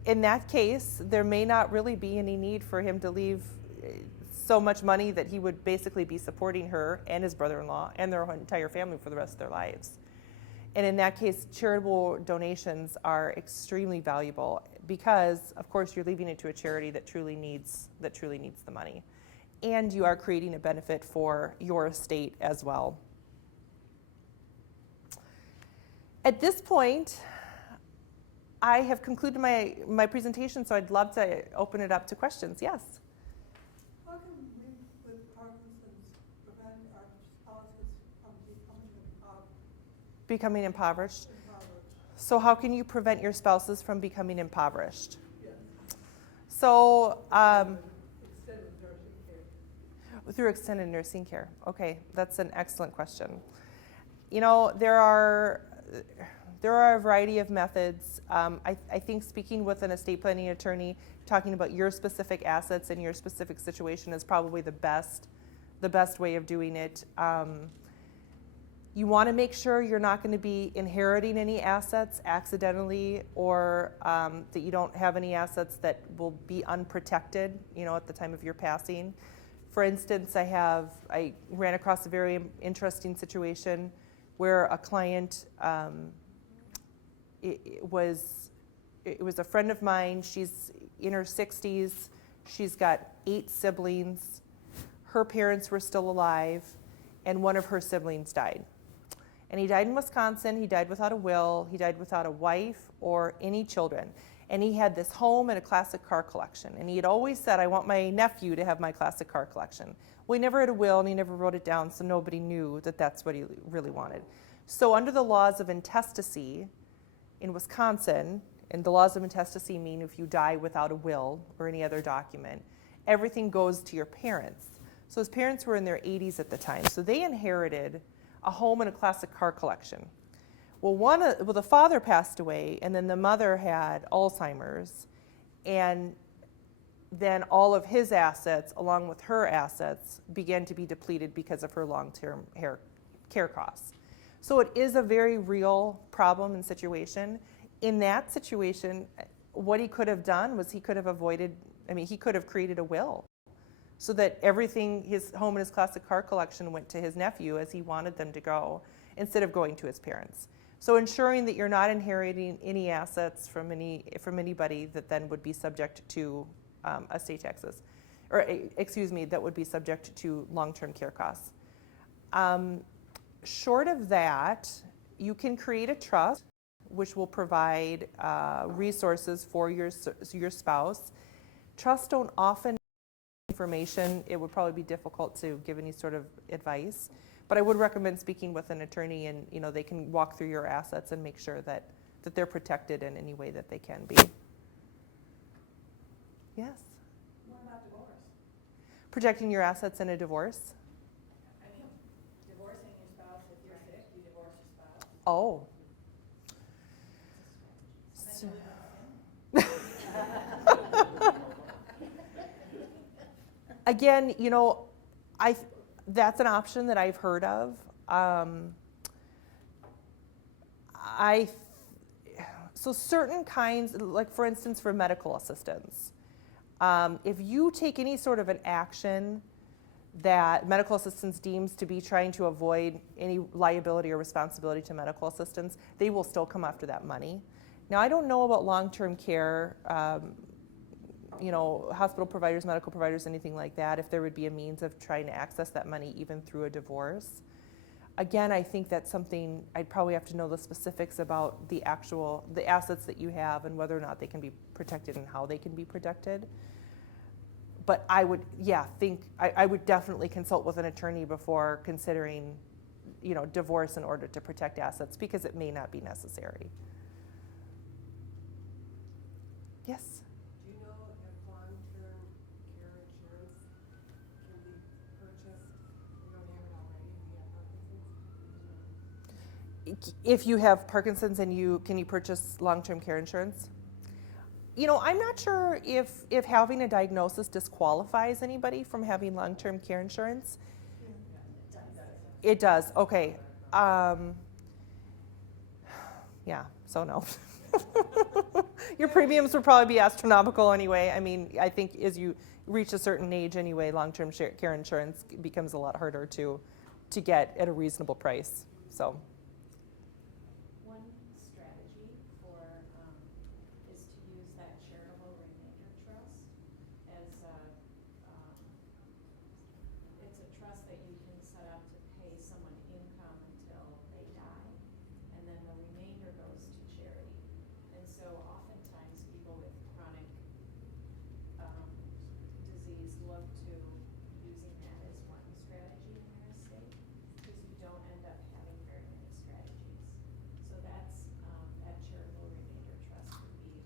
in that case, there may not really be any need for him to leave so much money that he would basically be supporting her and his brother-in-law and their entire family for the rest of their lives. And in that case, charitable donations are extremely valuable because, of course, you're leaving it to a charity that truly needs the money. And you are creating a benefit for your estate as well. At this point, I have concluded my presentation, so I'd love to open it up to questions. Yes? How can we, with Parkinson's, prevent our spouses from Becoming impoverished? So how can you prevent your spouses from becoming impoverished? Yes. So, Extended nursing care. through extended nursing care. Okay, that's an excellent question. There are a variety of methods. I think speaking with an estate planning attorney, talking about your specific assets and your specific situation is probably the best way of doing it. You want to make sure you're not going to be inheriting any assets accidentally, or that you don't have any assets that will be unprotected, at the time of your passing. For instance, I ran across a very interesting situation where a client, it was a friend of mine. She's in her 60s. She's got 8 siblings. Her parents were still alive, and one of her siblings died. And he died in Wisconsin. He died without a will. He died without a wife or any children. And he had this home and a classic car collection. And he had always said, I want my nephew to have my classic car collection. Well, he never had a will, and he never wrote it down, so nobody knew that that's what he really wanted. So under the laws of intestacy in Wisconsin, and the laws of intestacy mean if you die without a will or any other document, everything goes to your parents. So his parents were in their 80s at the time, so they inherited a home and a classic car collection. Well, the father passed away, and then the mother had Alzheimer's, and then all of his assets, along with her assets, began to be depleted because of her long-term care costs. So it is a very real problem and situation. In that situation, what he could have done was he could have created a will so that everything, his home and his classic car collection, went to his nephew as he wanted them to go, instead of going to his parents. So ensuring that you're not inheriting any assets from anybody that then would be subject to estate taxes, that would be subject to long-term care costs. Short of that, you can create a trust which will provide resources for your spouse. Trusts don't often information. It would probably be difficult to give any sort of advice, but I would recommend speaking with an attorney, and they can walk through your assets and make sure that they're protected in any way that they can be. Yes? What about divorce? Protecting your assets in a divorce? I mean, divorcing your spouse, if you're sick, you divorce your spouse. Oh. And then you live in a Again, you know, that's an option that I've heard of. So certain kinds, like for instance, for medical assistance, if you take any sort of an action that medical assistance deems to be trying to avoid any liability or responsibility to medical assistance, they will still come after that money. Now, I don't know about long-term care, you know, hospital providers, medical providers, anything like that, if there would be a means of trying to access that money even through a divorce. Again, I think that's something I'd probably have to know the specifics about the assets that you have and whether or not they can be protected and how they can be protected. But I would, I would definitely consult with an attorney before considering, you know, divorce in order to protect assets, because it may not be necessary. Yes? Do you know if long-term care insurance can be purchased? We don't have it already, we have Parkinson's? If you have Parkinson's and can you purchase long-term care insurance? You know, I'm not sure if having a diagnosis disqualifies anybody from having long-term care insurance. It does. Okay. Yeah. So no. Your premiums would probably be astronomical anyway. I mean, I think as you reach a certain age anyway, long-term care insurance becomes a lot harder to get at a reasonable price. So. One strategy for, is to use that charitable remainder trust as it's a trust that you can set up to pay someone income until they die, and then the remainder goes to charity. And so oftentimes people with chronic disease look to using that as one strategy in their estate, because you don't end up having very many strategies. So that's, that charitable remainder trust would be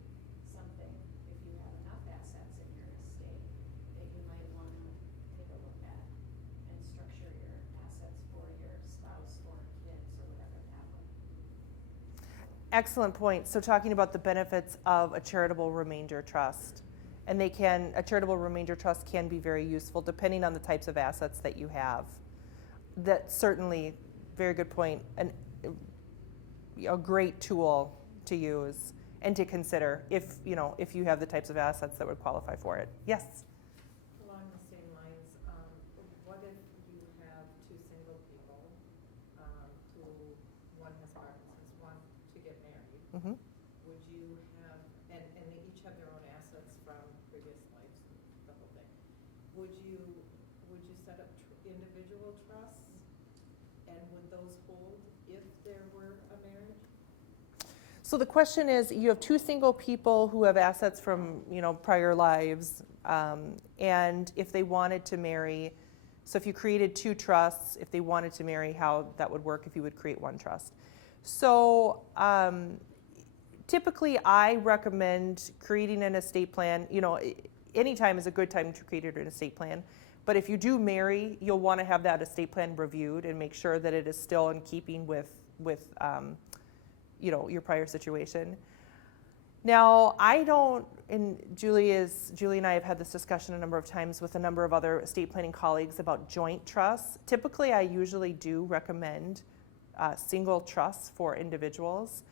something, if you have enough assets in your estate, that you might want to take a look at and structure your assets for your spouse or kids or whatever that way. Excellent point. So talking about the benefits of a charitable remainder trust. And a charitable remainder trust can be very useful depending on the types of assets that you have. That's certainly, very good point, a great tool to use and to consider if you have the types of assets that would qualify for it. Yes? Along the same lines, what if you have two single people, who one has Parkinson's, one to get married? Mm-hmm. Would you have, and they each have their own assets from previous lives, the whole thing. Would you set up individual trusts, and would those hold if there were a marriage? So the question is, you have two single people who have assets from prior lives, and if they wanted to marry, so if you created two trusts, if they wanted to marry, how that would work if you would create one trust. So typically I recommend creating an estate plan. Any time is a good time to create an estate plan. But if you do marry, you'll want to have that estate plan reviewed and make sure that it is still in keeping with your prior situation. Now, I don't, and Julie and I have had this discussion a number of times with a number of other estate planning colleagues about joint trusts. Typically, I usually do recommend single trusts for individuals.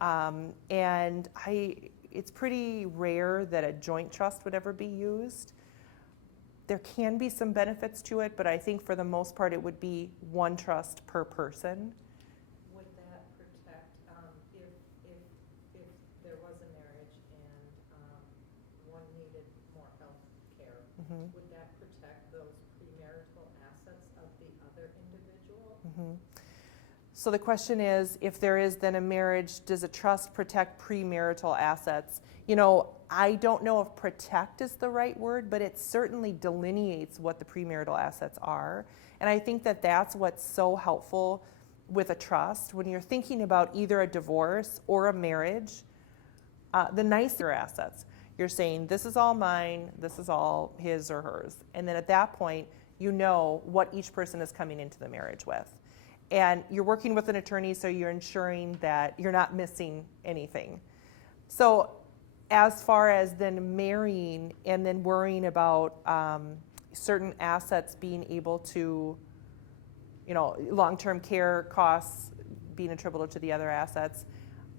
And it's pretty rare that a joint trust would ever be used. There can be some benefits to it, but I think for the most part it would be one trust per person. Would that protect, if there was a marriage and one needed more health care, Mm-hmm. would that protect those premarital assets of the other individual? Mm-hmm. So the question is, if there is then a marriage, does a trust protect premarital assets? I don't know if protect is the right word, but it certainly delineates what the premarital assets are. And I think that that's what's so helpful with a trust. When you're thinking about either a divorce or a marriage, the nicer assets, you're saying, this is all mine, this is all his or hers. And then at that point, you know what each person is coming into the marriage with. And you're working with an attorney, so you're ensuring that you're not missing anything. So as far as then marrying and then worrying about certain assets being able to, long-term care costs being attributable to the other assets,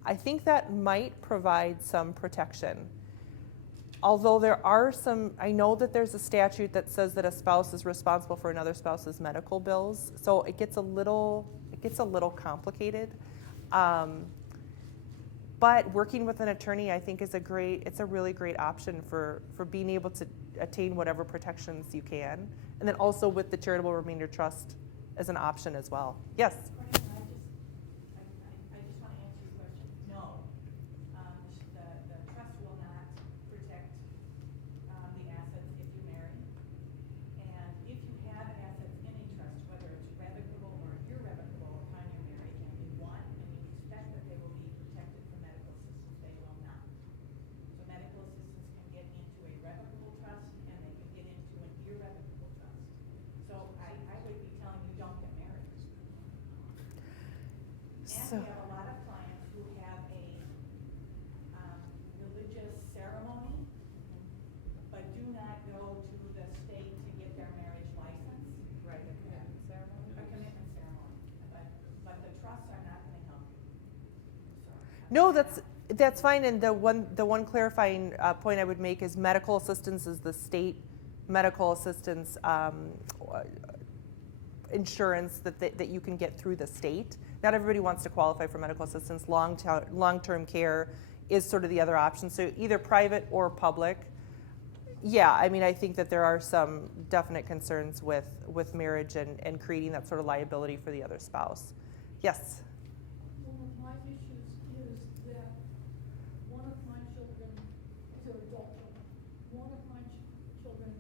I think that might provide some protection. Although there are I know that there's a statute that says that a spouse is responsible for another spouse's medical bills, so it gets a little complicated. But working with an attorney, I think, it's a really great option for being able to attain whatever protections you can. And then also with the charitable remainder trust as an option as well. Yes? Courtney, I just want to answer your question. No, the trust will not protect the assets if you marry. And if you have assets in a trust, whether it's revocable or irrevocable upon your marriage, and you want and you expect that they will be protected from medical assistance, they will not. So medical assistance can get into a revocable trust and they can get into an irrevocable trust. So I would be telling you, don't get married. So, And we have a lot of clients who have a religious ceremony, but do not go to the state to get their marriage license. Right, a commitment ceremony? A commitment ceremony, but the trusts are not gonna help you. no, that's fine. And the one clarifying point I would make is medical assistance is the state medical assistance insurance that you can get through the state. Not everybody wants to qualify for medical assistance. Long-term care is sort of the other option. So either private or public. Yeah, I mean, I think that there are some definite concerns with marriage and creating that sort of liability for the other spouse. Yes? One of my issues is that one of my children, these are adult children, one of my children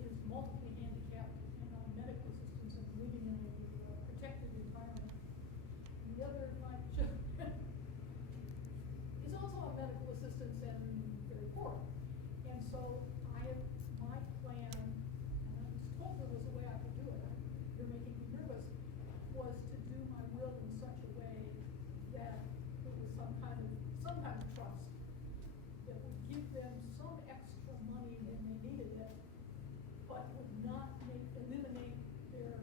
is multiply handicapped and on medical assistance and living in a protected retirement. And the other of my children is also on medical assistance and very poor. And so my plan, and I was told there was a way I could do it, you're making me nervous, was to do my will in such a way that it was some kind of trust that would give them some extra money when they needed it, but would not eliminate their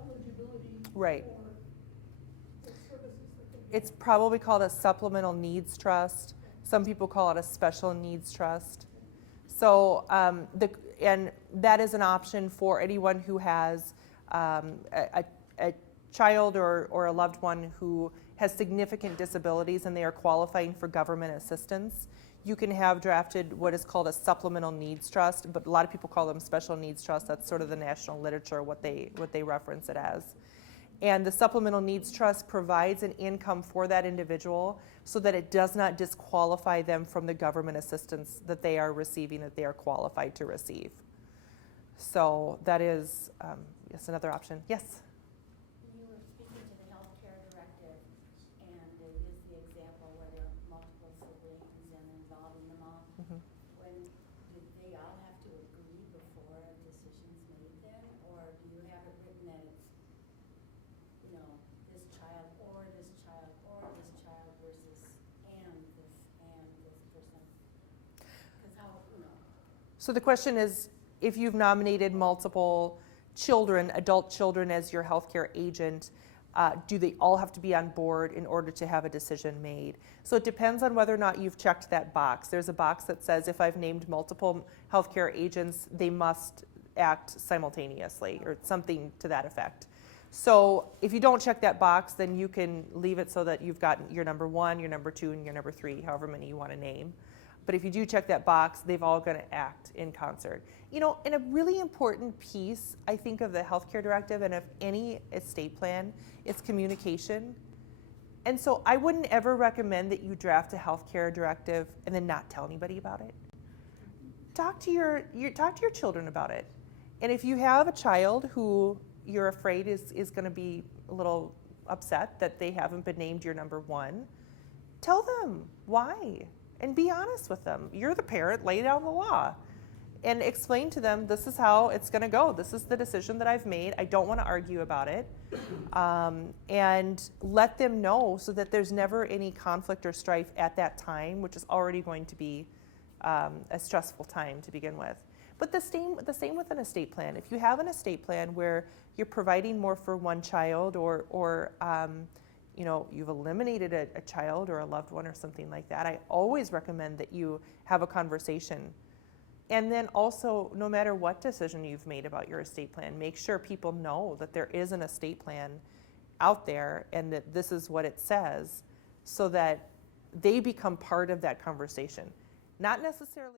eligibility Right. for the services that they It's get. probably called a supplemental needs trust. Some people call it a special needs trust. So, and that is an option for anyone who has a child or a loved one who has significant disabilities and they are qualifying for government assistance. You can have drafted what is called a supplemental needs trust, but a lot of people call them special needs trust. That's sort of the national literature, what they reference it as. And the supplemental needs trust provides an income for that individual so that it does not disqualify them from the government assistance that they are receiving, that they are qualified to receive. So that is yes, another option. Yes? You were speaking to the healthcare directive, and they used the example where there are multiple siblings and involving them all. Mhm. Did they all have to agree before a decision's made then, or do you have it written that it's, this child or this child or this child versus and this person? Because So the question is, if you've nominated multiple children, adult children, as your healthcare agent, do they all have to be on board in order to have a decision made? So it depends on whether or not you've checked that box. There's a box that says if I've named multiple healthcare agents, they must act simultaneously, or something to that effect. So if you don't check that box, then you can leave it so that you've got your number 1, your number 2, and your number 3, however many you want to name. But if you do check that box, they've all going to act in concert. And a really important piece, I think, of the healthcare directive and of any estate plan is communication. And so I wouldn't ever recommend that you draft a healthcare directive and then not tell anybody about it. Talk to your children about it. And if you have a child who you're afraid is going to be a little upset that they haven't been named your number 1, tell them why. And be honest with them. You're the parent, lay down the law. And explain to them, this is how it's going to go. This is the decision that I've made. I don't want to argue about it. And let them know so that there's never any conflict or strife at that time, which is already going to be a stressful time to begin with. But the same with an estate plan. If you have an estate plan where you're providing more for one child, or you've eliminated a child or a loved one or something like that, I always recommend that you have a conversation. And then also, no matter what decision you've made about your estate plan, make sure people know that there is an estate plan out there and that this is what it says, so that they become part of that conversation. Not necessarily